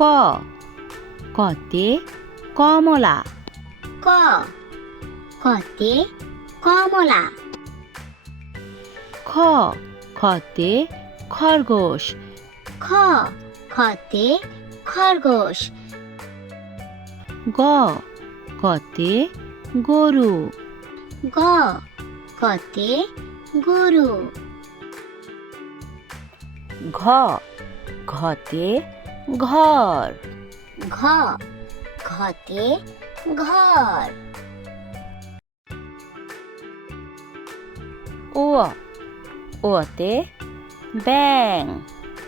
ক কতে কমলা ক কতে কমলা খ খতে খরগোশ খ খতে খরগোশ গ গতে গরু গ গতে গরু ঘ ঘতে ঘর ঘ ঘতে ঘর ও ওতে ব্যাং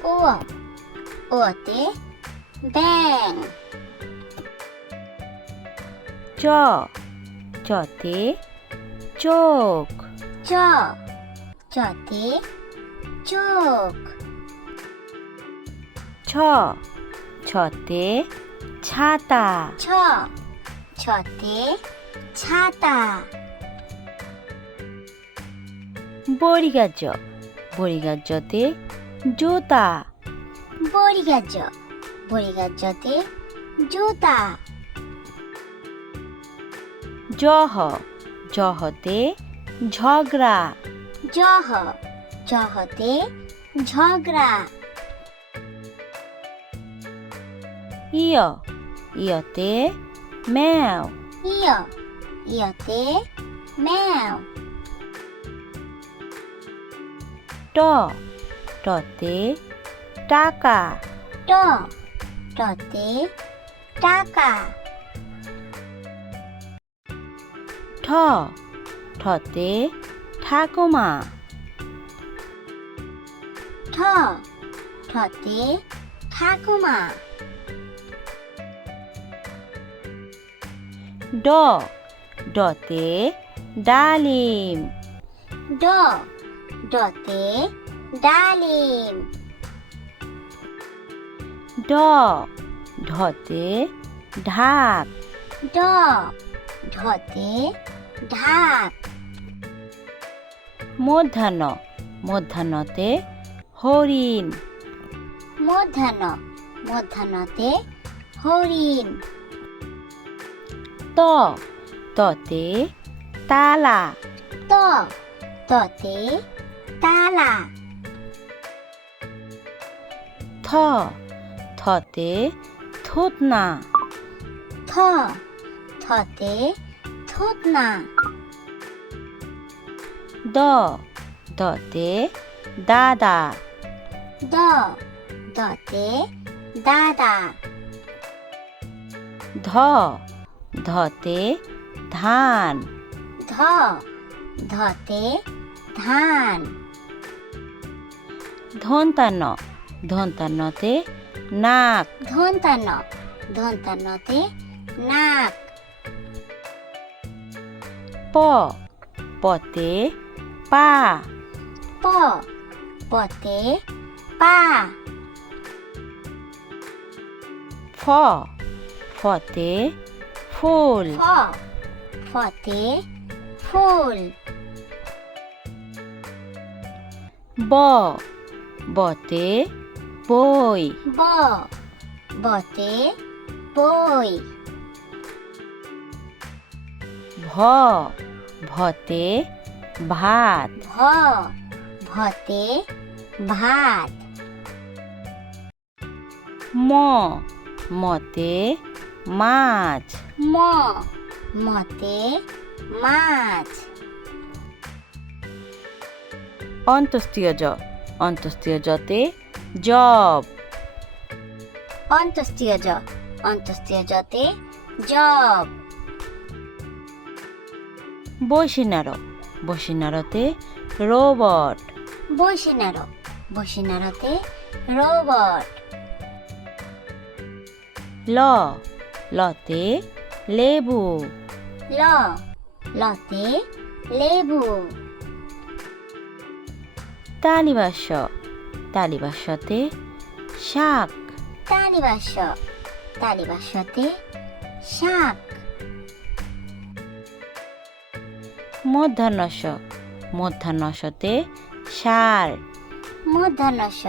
ও ওতে ব্যাং চ চতে চোখ চ চতে চোখ ছ ছতে ছাতা ছ ছতে ছাতা বড়িগাছ বড়িগাছতে জুতা বড়িগাছ বড়িগাছতে জুতা জহ জহতে ঝগড়া জহ জহতে ঝগড়া ইয় ইয়তে ম্যাও ইয় ইয়তে ম্যাও ট টতে টাকা ট টতে টাকা ঠ ঠতে ঠাকুমা ঠ ঠতে ঠাকুমা ড ডতে ডালিম ড ডতে ডালিম ঢ ঢতে ঢাক ড ঢতে ঢাক মধ্যাহ্ন মধ্যাহ্নতে হরিণ মধ্যাহ্ন মধ্যাহ্নতে হরিণ ত ততে তালা ত ততে তালা থ থতে থুতনা থ থতে থুতনা দ দতে দাদা দ দতে দাদা ধ ধতে ধান ধ ধতে ধান ধন্তান্ন ধন্তান্নতে নাক ধন্তান্ন ধন্তান্নতে নাক প পতে পা প পতে পা ফ ফতে ফুল ফ ফতে ফুল ব বতে বই ব বতে বই ভ ভতে ভাত ভ ভতে ভাত ম মতে মাছ ম মতে মাছ অন্তস্তীয় জ অন্তস্তীয় জতে জব অন্তস্তীয় জ অন্তস্তীয় জতে জব বৈশিনার বৈশিনারতে রোবট বৈশিনার বৈশিনারতে রোবট ল লতে লেবু ল লতে লেবু তালিবাস্য তালিবাস্যতে শাক তালিবাস্য তালিবাস্যতে শাক মধ্যাহ্নস্য মধ্যাহ্নস্যতে সার মধ্যাহ্নস্য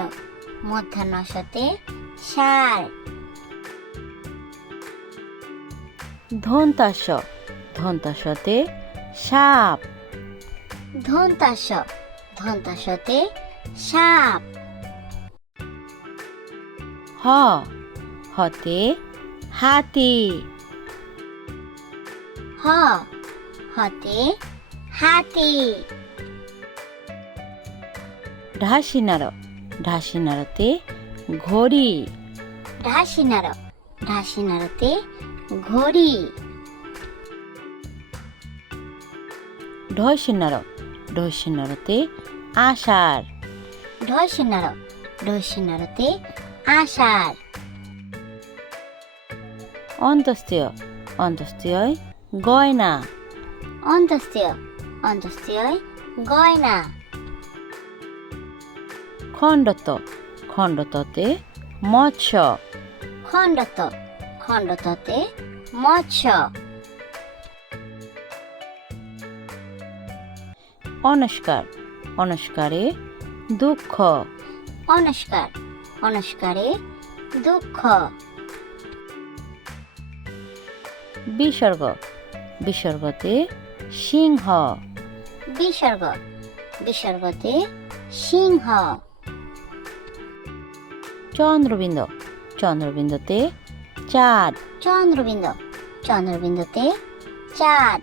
মধ্যাহ্নস্যতে সার ধন্তাস ধন্তাসতে সাপ ধন্তাস ধন্তাসতে সাপ হ হতে হাতি হ হতে হাতি ঢাসিনার ঢাসিনারতে ঘড়ি ঢাসিনার ঢাসিনারতে ঘড়ি ঢসিনার ঢসিনারতে আষাঢ় ঢসিনার ঢসিনারতে আষাঢ় অন্তস্তীয় অন্তস্তীয় গয়না অন্তস্তীয় অন্তস্তীয় গয়না খণ্ডত খণ্ডততে মৎস্য খণ্ডত খণ্ডততে মৎস্য অনস্কার অনস্কারে দুঃখ অনস্কার অনস্কারে দুঃখ বিসর্গ বিসর্গতে সিংহ বিসর্গ বিসর্গতে সিংহ চন্দ্রবিন্দু চন্দ্রবিন্দুতে চাঁদ চন্দ্রবিন্দু চন্দ্রবিন্দুতে চাঁদ